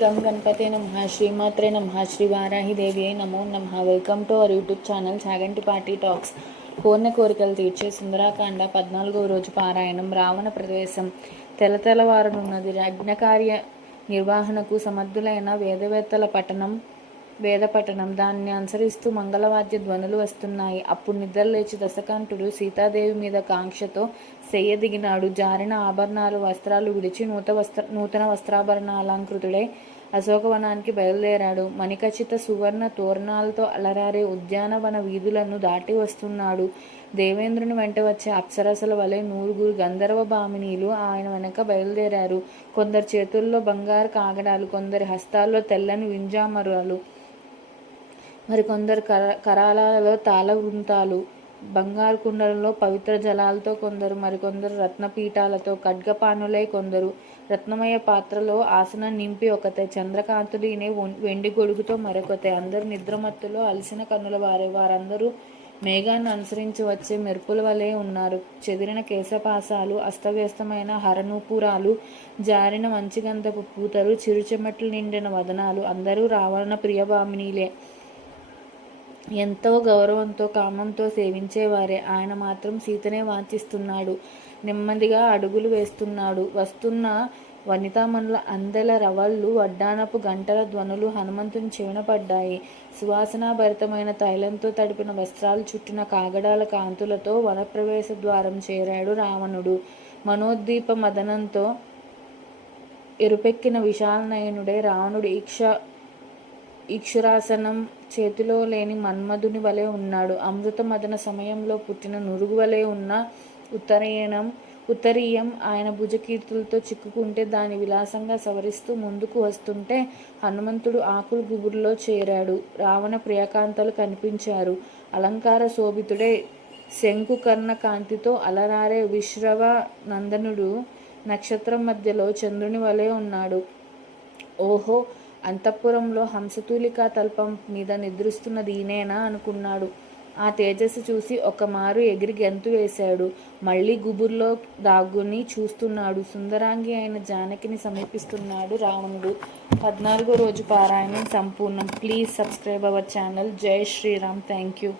గం గణపతే నమః శ్రీమాత్రే నమః శ్రీ వారాహిదేవియే నమో నమః. Welcome to our YouTube channel Chaganti party talks. కోరిన కోరికలు తీర్చే సుందరాకాండ 14వ రోజు పారాయణం. రావణ ప్రవేశం. తెల్లవారనున్నది. యజ్ఞకార్య నిర్వహణకు సమర్థులైన వేద పఠనం దాన్ని అనుసరిస్తూ మంగళవాద్య ధ్వనులు వస్తున్నాయి. అప్పుడు నిద్రలేచి దశకంఠుడు సీతాదేవి మీద కాంక్షతో శయ్య దిగినాడు. జారిన ఆభరణాలు వస్త్రాలు విడిచి నూతన వస్త్రాభరణాలంకృతుడై అశోకవనానికి బయలుదేరాడు. మణిఖచిత సువర్ణ తోరణాలతో అలరారే ఉద్యానవన వీధులను దాటి వస్తున్నాడు. దేవేంద్రుని వెంట వచ్చే అప్సరసల వలె 9 గంధర్వ భామినీలు ఆయన వెనక బయలుదేరారు. కొందరి చేతుల్లో బంగారు కాగడాలు, కొందరి హస్తాల్లో తెల్లని వింజామరాలు, మరికొందరు కరాలలో తాళ వృంతాలు, బంగారు కుండలలో పవిత్ర జలాలతో కొందరు, మరికొందరు రత్నపీఠాలతో ఖడ్గపానులై కొందరు, రత్నమయ పాత్రలో ఆసనం నింపి ఒకతే, చంద్రకాంతుడినే వెండి గొడుగుతో మరొకతే. అందరూ నిద్రమత్తులో అలసిన కన్నుల వారందరూ మేఘాన్ని అనుసరించి వచ్చే మెరుపుల వలె ఉన్నారు. చెదిరిన కేశపాసాలు, అస్తవ్యస్తమైన హరనూపురాలు, జారిన మంచిగంధపు పూతలు, చిరుచెమట్లు నిండిన వదనాలు, అందరూ రావణ ప్రియభామినీలే. ఎంతో గౌరవంతో కామంతో సేవించేవారే. ఆయన మాత్రం సీతనే వాంఛిస్తున్నాడు. నెమ్మదిగా అడుగులు వేస్తున్నాడు. వస్తున్న వనితామణుల అందెల రవళ్ళు, వడ్డానపు గంటల ధ్వనులు హనుమంతుని చెవిన పడ్డాయి. సువాసనాభరితమైన తైలంతో తడిపిన వస్త్రాలు చుట్టిన కాగడాల కాంతులతో వనప్రవేశ ద్వారం చేరాడు రావణుడు. మనోద్దీప మదనంతో ఎరుపెక్కిన విశాలనయనుడే రావణుడు ఇక్షురాసనం చేతిలో లేని మన్మధుని వలె ఉన్నాడు. అమృత మదన సమయంలో పుట్టిన నురుగు వలె ఉన్న ఉత్తరీయం ఆయన భుజకీర్తులతో చిక్కుకుంటే దాని విలాసంగా సవరిస్తూ ముందుకు వస్తుంటే హనుమంతుడు ఆకులు గుబురులో చేరాడు. రావణ ప్రియకాంతలు కనిపించారు. అలంకార శోభితుడే శంకుకర్ణ కాంతితో అలరారే విశ్రవ నందనుడు నక్షత్రం మధ్యలో చంద్రుని వలె ఉన్నాడు. ఓహో, అంతఃపురంలో హంసతూలికా తల్పం మీద నిద్రిస్తున్నది ఈయనేనా అనుకున్నాడు. ఆ తేజస్సు చూసి ఒకమారు ఎగిరి గెంతు వేశాడు. మళ్ళీ గుబుర్లో దాగుని చూస్తున్నాడు. సుందరాంగి అయిన జానకిని సమీపిస్తున్నాడు రావణుడు. 14వ రోజు పారాయణం సంపూర్ణం. Please subscribe our channel. జై శ్రీరామ్. Thank you.